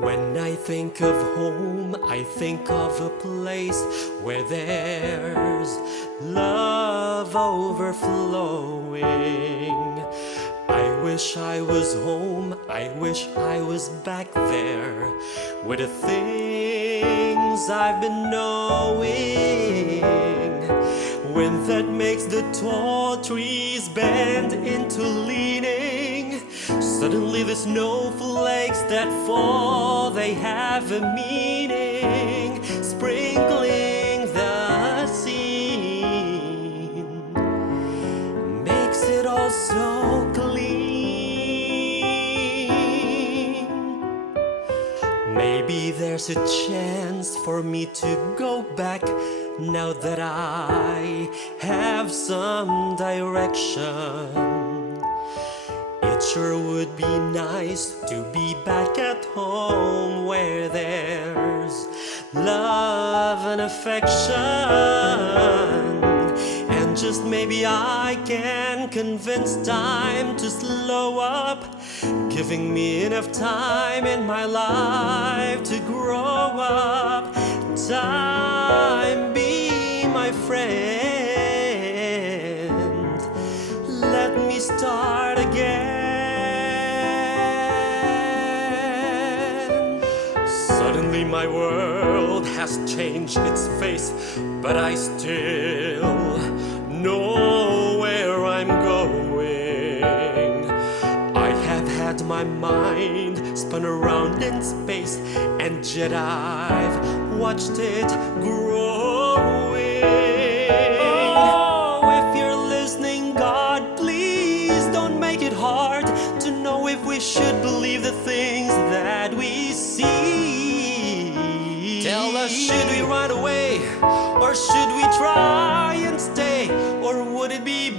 When I think of home, I think of a place where there's love overflowing. I wish I was home, I wish I was back there with the things I've been knowing. Wind that makes the tall trees bend into leaning. Suddenly the snowflakes that fall, they have a meaning, sprinkling the scene, makes it all so clean. Maybe there's a chance for me to go back now that I have some direction. It sure would be nice to be back at home where there's love and affection. And just maybe I can convince time to slow up, giving me enough time in my life to grow up. Time, be my friend, let me start again. Suddenly my world has changed its face, but I still know where I'm going. I have had my mind spun around in space, and yet I've watched it growing. Oh, if you're listening, God, please don't make it hard to know if we should believe the things that we see. Tell us, should we run away, or should we try and stay, or would it be